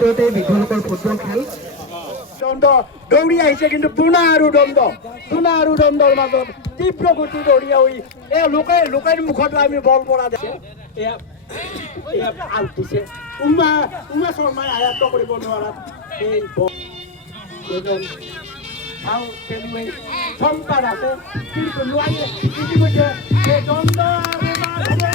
ভিতৰতে বিঘ্নলোকৰ ফুটবল খেল দ্বন্দ্ব দৌৰি আহিছে কিন্তু পোনা আৰু দ্বন্দ্বৰ মাজত তীব্ৰ গতি দৌৰি হৈ লোকেৰ মুখতো আমি বল পৰা দেখে এয়া আউট দিছে উমা শৰ্মাই আয়ত্ব কৰিব নোৱাৰা এই বল এজন ভাল খেলুৱৈ সম্পাদ আছে কিন্তু নোৱাৰিলে ইতিমধ্যে সেই দ্বন্দ্ব নোৱাৰিলে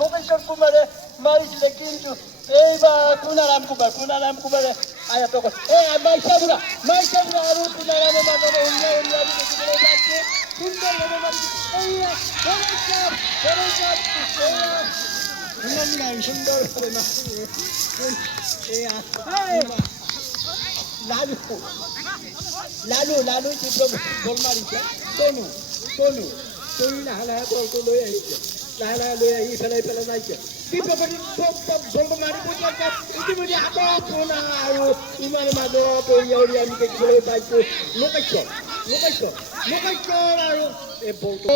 লোকেশ্বৰ কুমাৰে মাৰিছিলে কিন্তু এইবাৰ কুনাৰাম কুমাৰে আয়ত্ব কৰে মাইছা বুঢ়া আৰু কুনাৰামৰ মাজতে উলিয়াই দেখিবলৈ পাইছে সুন্দৰভাৱে মাৰিছে লালু তীব্ৰ বল মাৰিছে তনু লাহে লাহে বলটো লৈ আহিছে লাহে লৈ আহি ইফালে নাইছে ইতিমধ্যে আকৌ পোনা আৰু ইমান মাজত আমি দেখিবলৈ পাইছো লোকেশ্বৰ আৰু এই বলটো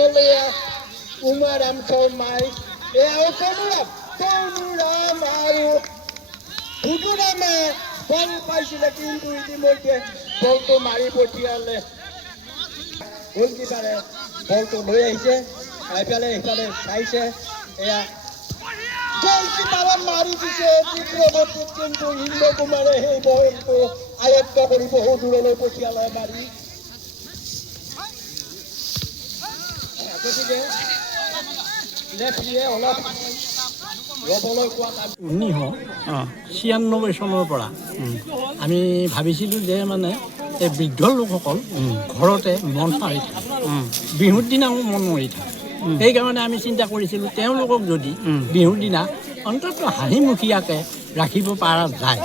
উমাৰাম শৰ্মাই তনুৰাম আৰু ভুটুৰামে বল পাইছিলে কিন্তু ইতিমধ্যে বলটো মাৰি পঠিয়ালে গলকিপাৰে বলটো লৈ আহিছে সিফালে চাইছে এয়া গলকিপাৰে মাৰি দিছে তীব্ৰ গতিত কিন্তু ইন্দ্ৰ কুমাৰে সেই বলটো আয়ত্ব কৰি বহু দূৰলৈ পঠিয়ালে মাৰি গতিকে ৰেফাৰীয়ে অলপ ৰ'বলৈ কোৱা 1996 চনৰ পৰা আমি ভাবিছিলোঁ যে মানে এই বৃদ্ধ লোকসকল ঘৰতে মন মাৰি থাকে বিহুৰ দিনাও মন মৰি থাকে সেইকাৰণে আমি চিন্তা কৰিছিলোঁ তেওঁলোকক যদি বিহুৰ দিনা অন্ততঃ হাঁহিমুখীয়াকৈ ৰাখিব পৰা যায়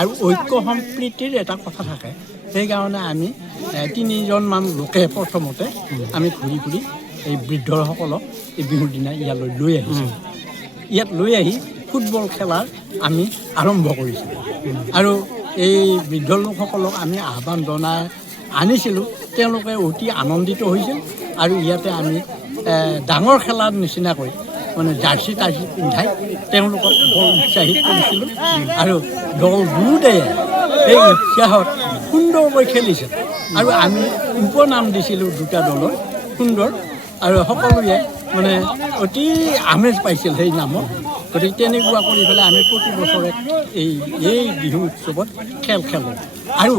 আৰু ঐক্য সম্প্ৰীতিৰ এটা কথা থাকে সেইকাৰণে আমি 3জনমান লোকে প্ৰথমতে আমি ঘূৰি এই বৃদ্ধসকলক এই বিহুৰ দিনা ইয়ালৈ লৈ আহিছোঁ ইয়াত লৈ আহি ফুটবল খেলাৰ আমি আৰম্ভ কৰিছিলোঁ আৰু এই বৃদ্ধ লোকসকলক আমি আহ্বান জনাই আনিছিলোঁ তেওঁলোকে অতি আনন্দিত হৈছিল আৰু ইয়াতে আমি ডাঙৰ খেলাৰ নিচিনাকৈ মানে জাৰ্চি পিন্ধাই তেওঁলোকক বৰ উৎসাহিত কৰিছিলোঁ আৰু দল দুয়োটাই এই উৎসাহত সুন্দৰকৈ খেলিছে আৰু আমি উপনাম দিছিলোঁ দুটা দলৰ সুন্দৰ আৰু সকলোৱে মানে অতি আমেজ পাইছিল সেই নামত গতিকে তেনেকুৱা কৰি পেলাই আমি প্ৰতি বছৰে এই বিহু উৎসৱত খেল খেলোঁ আৰু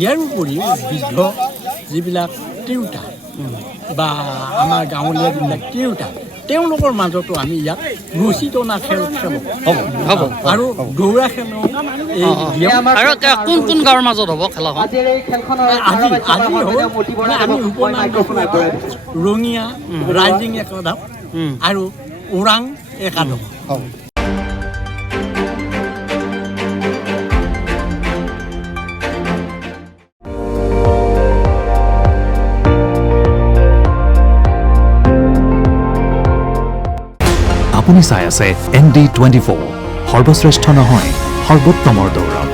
ইয়াৰ উপৰিও বৃদ্ধ যিবিলাক তিৰোতা বা আমাৰ গাঁৱলীয়া যিবিলাক তিৰোতা তেওঁলোকৰ মাজতো আমি ইয়াত ৰছী টনা খেল খেলোঁ আৰু দৌৰা খেলোঁ কোন গাঁৱৰ মাজত হ'ব খেলাখন আমি উপনাম ৰঙিয়া ৰাইজিং একাদম আৰু ওৰাং একাদম আপুনি চাই আছে ND24 সৰ্বশ্ৰেষ্ঠ নহয় সৰ্বোত্তমৰ দৌৰত।